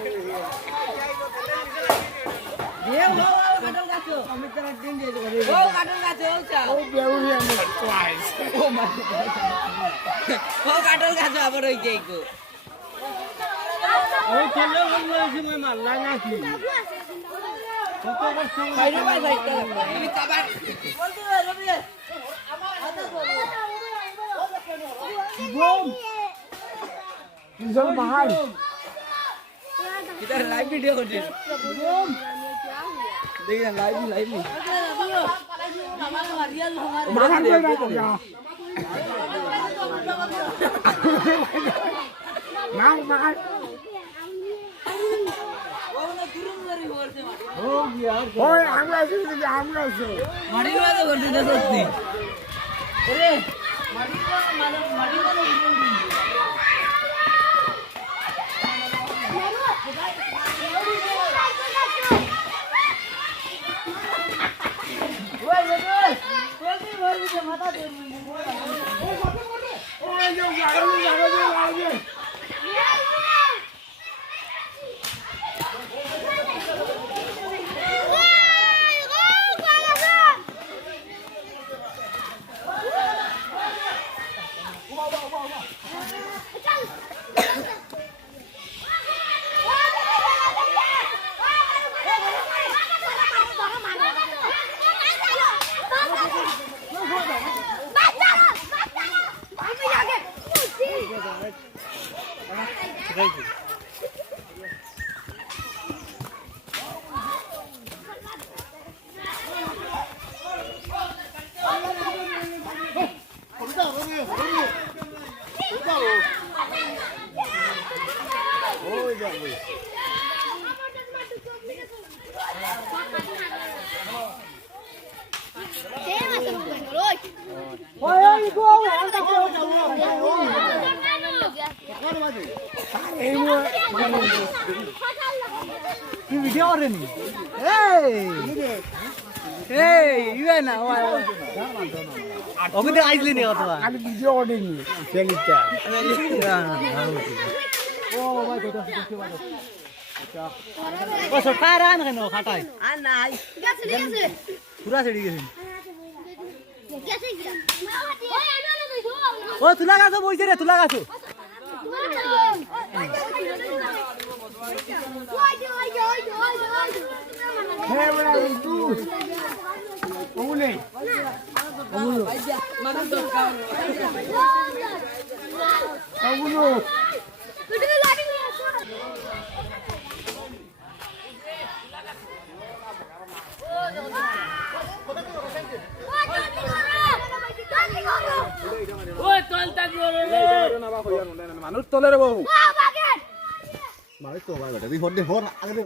ये वो काटल गाछो আমি তোরা দিন দিয়ে দেব ও কাটল গাছে ও চা ও বেউরি আমার টুয়াইস ও মাই ও কাটল গাছে আবার হই যাই গো ও চলে বলছি মই মারলা নাকি কত কষ্ট বাইরে ভাই ভাই তুমি কাবার বলতে রবি আমার হাতে বলো বম কিজন বাহার इधर लाइव वीडियो हो रही देखिए लाइव नहीं हो गया ओए हमरा से मड़ी में तो करते थे सस्ती अरे मड़ी वीडियो और नहीं you ना ओके तो आइसली नहीं होता है वीडियो और नहीं चलिए ओ भाई ओ सोटा रहा ना कनो खाता है ना पूरा सेड़ी गए ओ तुला का तो बोलते रे तुला का तो हे बड़ा तू ओले ओलो मानो तो का ओलो वीडियो लाइव ওই তলটা কি হলো রে মানুষ তলে রে বাবু মানুষ তো ভাই বেটা তুই হর দে হর আগে